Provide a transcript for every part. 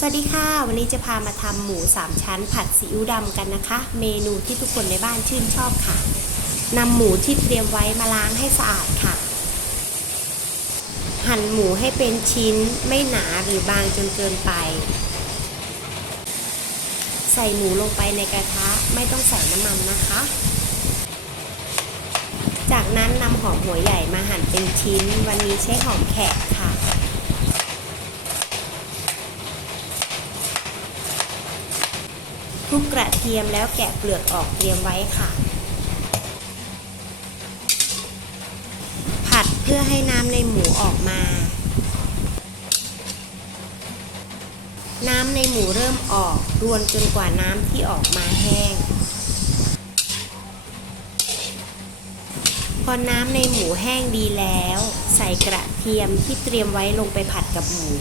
สวัสดีค่ะ วันนี้จะพามาทำหมู 3 ชั้นผัดซีอิ๊วดำกันนะคะ เมนูที่ทุกคนในบ้านชื่นชอบค่ะนำหมูที่เตรียมไว้มาล้างให้สะอาดค่ะ หั่นหมูให้เป็นชิ้นไม่หนาหรือบางจนเกินไป ใส่หมูลงไปในกระทะไม่ต้องใส่น้ำมันนะคะ จากนั้นนำหอมหัวใหญ่มาหั่นเป็นชิ้น วันนี้ใช้หอมแขกค่ะ คลุกกระเทียมแล้วแกะเปลือกออกเตรียมไว้ค่ะ ผัดเพื่อให้น้ำในหมูออกมา น้ำในหมูเริ่มออกรวนจนกว่าน้ำที่ออกมาแห้ง พอน้ำในหมูแห้งดีแล้ว ใส่กระเทียมที่เตรียมไว้ลงไปผัดกับหมู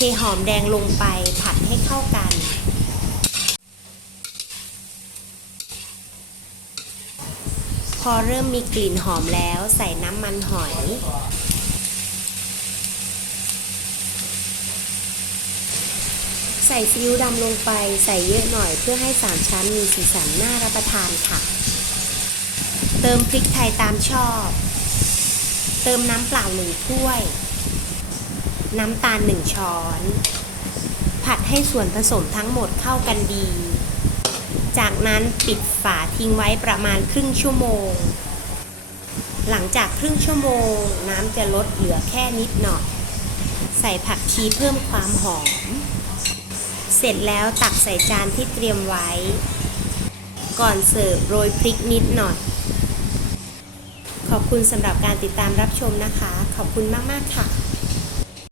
ทหอมแดงลงไปผัดให้เข้ากัน พอเริ่มมีกลิ่นหอมแล้วใส่น้ำมันหอย ใส่ซีอิ๊วดำลงไปใส่เยอะหน่อยเพื่อให้สามชั้นมีสีสันน่ารับประทานค่ะ เติมพริกไทยตามชอบ เติมน้ำเปล่าหนึ่งถ้วย น้ำตาล 1 ช้อน ผัดให้ส่วนผสมทั้งหมดเข้ากันดี จากนั้นปิดฝาทิ้งไว้ประมาณครึ่งชั่วโมง หลังจากครึ่งชั่วโมง น้ำจะลดเหลือแค่นิดหน่อย ใส่ผักชีเพิ่มความหอม เสร็จแล้วตักใส่จานที่เตรียมไว้ ก่อนเสิร์ฟโรยพริกนิดหน่อยขอบคุณสำหรับการติดตามรับชมนะคะ ขอบคุณมาก ๆ ค่ะ